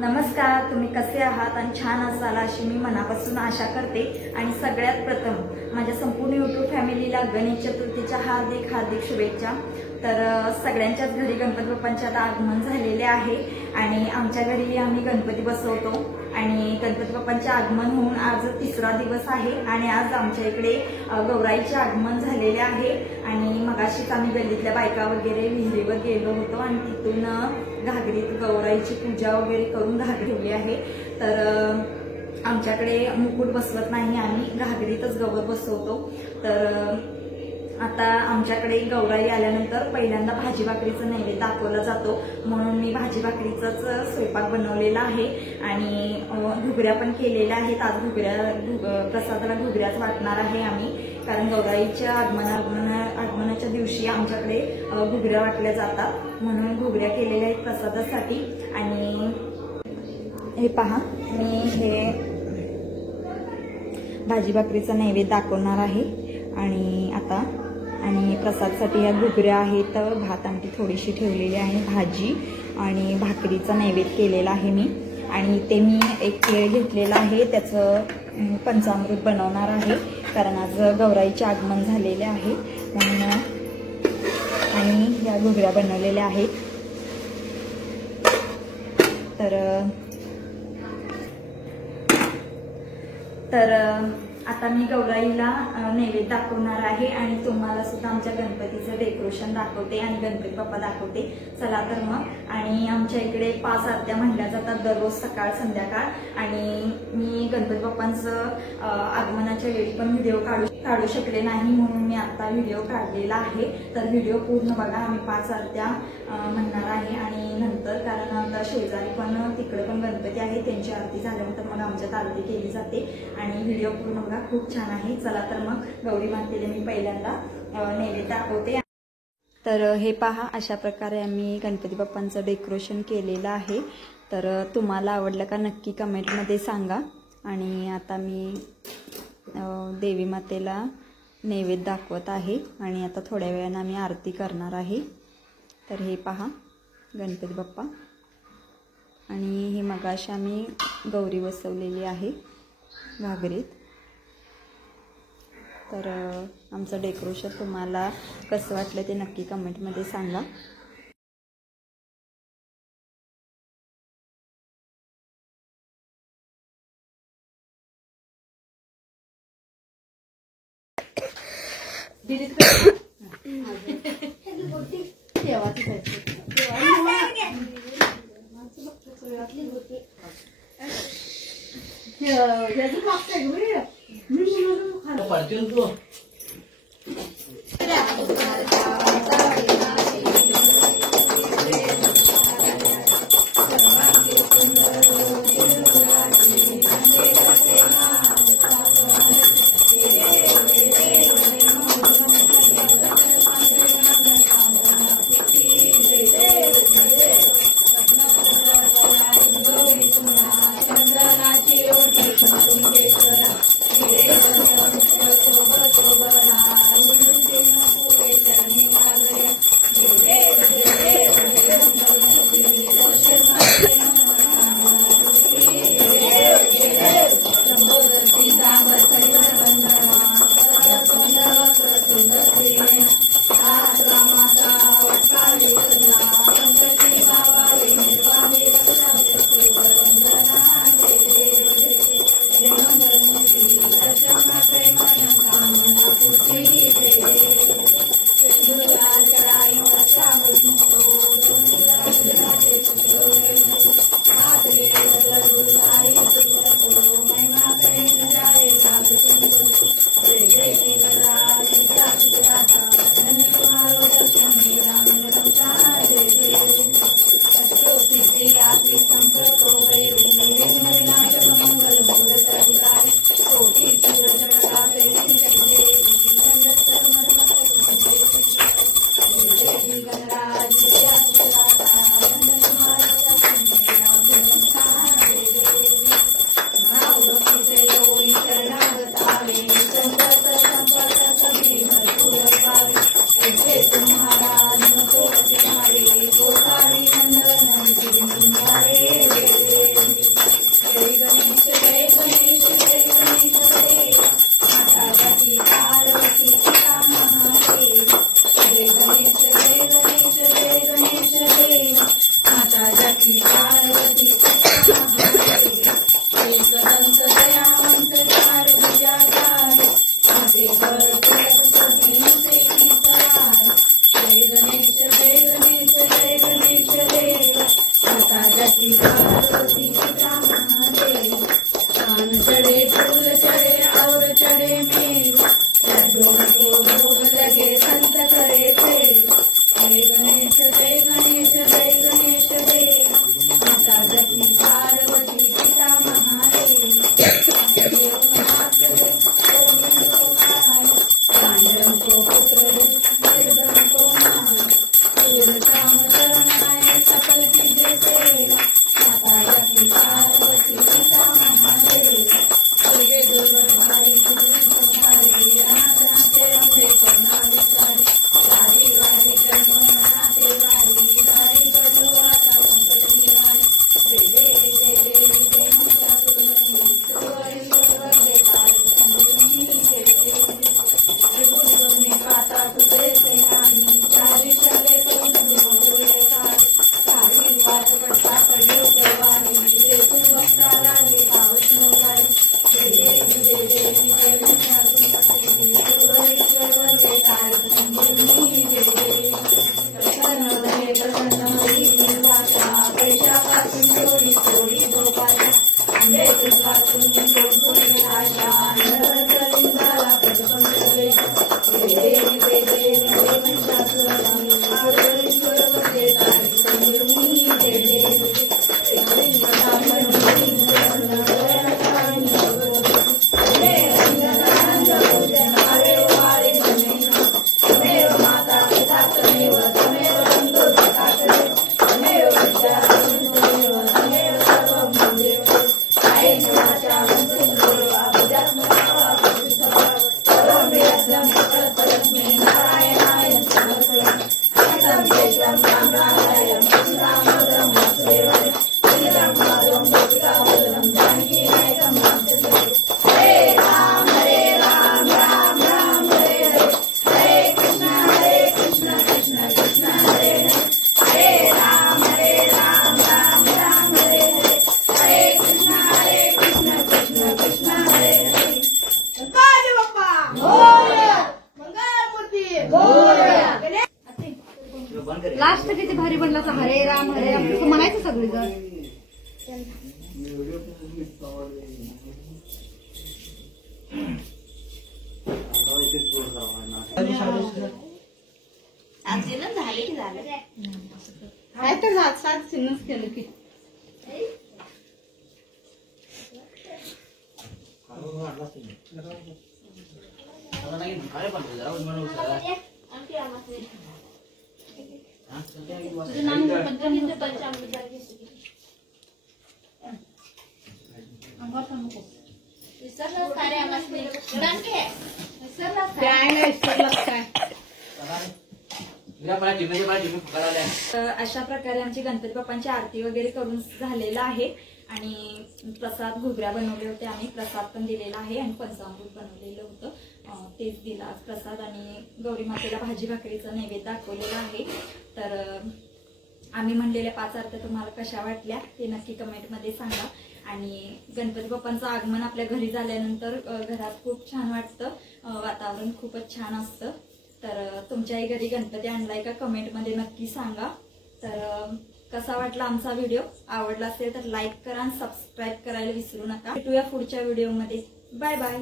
नमस्कार, तुम्ही कसे आहात आणि छान असाल अशी मी मनापासून आशा करते। आणि सगळ्यात प्रथम माझ्या संपूर्ण YouTube फॅमिलीला गणेश चतुर्थीच्या हार्दिक हार्दिक शुभेच्छा। तर सगळ्यांच्याच घरी गणपती बाप्पांचे आता आगमन झालेले आहे आणि आमच्या घरी आम्ही गणपती बसवतो आणि गणपती बाप्पांचे आगमन होऊन आज तिसरा दिवस आहे आणि आज आमच्या इकडे गौराईचे आगमन झालेले आहे। आणि मगाशीच आम्ही गल्लीतल्या बायका वगैरे विहिरीवर गेलो होतो आणि तिथून घागरीत गौराईची पूजा वगैरे करून घागरी ठेवली आहे। तर आमच्याकडे मुकुट बसवत नाही, आम्ही घागरीतच गौर बसवतो। तर आता आमच्याकडे गौराई आल्यानंतर पहिल्यांदा भाजी भाकरीचं नैवेद्य दाखवला जातो, म्हणून मी भाजी भाकरीचाच स्वयंपाक बनवलेला आहे आणि घुगऱ्या पण केलेल्या आहेत। आज प्रसादाला घुगऱ्याच वाटणार आहे आम्ही, कारण गौराईच्या आगमनाच्या दिवशी आमच्याकडे घुगऱ्या वाटल्या जातात, म्हणून घुगऱ्या केलेल्या आहेत प्रसादासाठी। आणि हे पहा, मी हे भाजी भाकरीचा नैवेद्य दाखवणार आहे आणि आता प्रसादसाठी या घुगऱ्या आहेत, भात आमटी थोडीशी ठेवलेली आहे, भाजी आणि भाकरीचा नैवेद्य केलेला आहे मी। आणि ते मी एक केळ घेतलेला आहे, त्याचं पंचामृत बनवणार आहे, कारण आज गौराईचे आगमन झालेले आहे म्हणून। आणि या घुगऱ्या बनवलेल्या आहेत। तर आता मी गौराईला नैवेद्य दाखवणार आहे आणि तुम्हाला सुद्धा आमच्या गणपतीचं डेकोरेशन दाखवते आणि गणपती बाप्पा दाखवते। चला तर मग। आणि आमच्या इकडे 5 आरत्या म्हणल्या जातात दररोज सकाळ संध्याकाळ, आणि मी गणपती बाप्पांचं आगमनाच्या वेळी पण व्हिडिओ काढू शकले नाही, म्हणून मी आता व्हिडिओ काढलेला आहे। तर व्हिडिओ पूर्ण बघा, आम्ही 5 आरत्या म्हणणार आहे आणि नंतर, कारण आता शेजारी पण तिकडे पण गणपती आहे, त्यांची आरती झाल्यानंतर मग आमच्यात आरती केली जाते आणि व्हिडिओ पूर्ण बघा, खूप छान आहे। चला तर मग गौरी मातेला मी पहिल्यांदा नैवेद्य दाखवते। तर हे पहा, अशा प्रकारे आम्ही गणपती बाप्पांचं डेकोरेशन केलेलं आहे। तर तुम्हाला आवडलं का नक्की कमेंटमध्ये सांगा। आणि आता मी देवी मातेला नैवेद्य दाखवत आहे आणि आता थोड्या वेळाने आम्ही आरती करणार आहे। तर हे पहा गणपती बाप्पा, आणि हे मगाशी आम्ही गौरी बसवलेली आहे घागरीत। तर आमचं डेकोरेशन तुम्हाला कसं वाटलं ते नक्की कमेंटमध्ये सांगा। विठ्ठलाचा हरे राम असं म्हणायचं सगळीजण. झाले की झालं काय तर सात चिन्हच केलं की अशा प्रकारे आमची गणपती बाप्पांची आरती वगैरे करून झालेलं आहे आणि प्रसाद घुगऱ्या बनवले होते आम्ही, प्रसाद पण दिलेला आहे आणि पंचामृत बनवलेलं होतं तेच दिला आज प्रसाद आणि गौरी मातेला भाजी भाकरीचा नैवेद्य दाखवलेला आहे. तर आम्ही म्हणलेल्या 5 आरत्या तुम्हाला कशा वाटल्या ते नक्की कमेंटमध्ये सांगा. आणि गणपती बाप्पांचं आगमन आपल्या घरी झाल्यानंतर घरात खूप छान वाटतं, वातावरण खूपच छान असतं. तर तुमच्याही घरी गणपती आणलाय का कमेंटमध्ये नक्की सांगा. तर कसा वाटला आमचा व्हिडिओ, आवडला असेल तर लाईक करा आणि सबस्क्राईब करायला विसरू नका. भेटूया पुढच्या व्हिडिओमध्ये. Bye bye.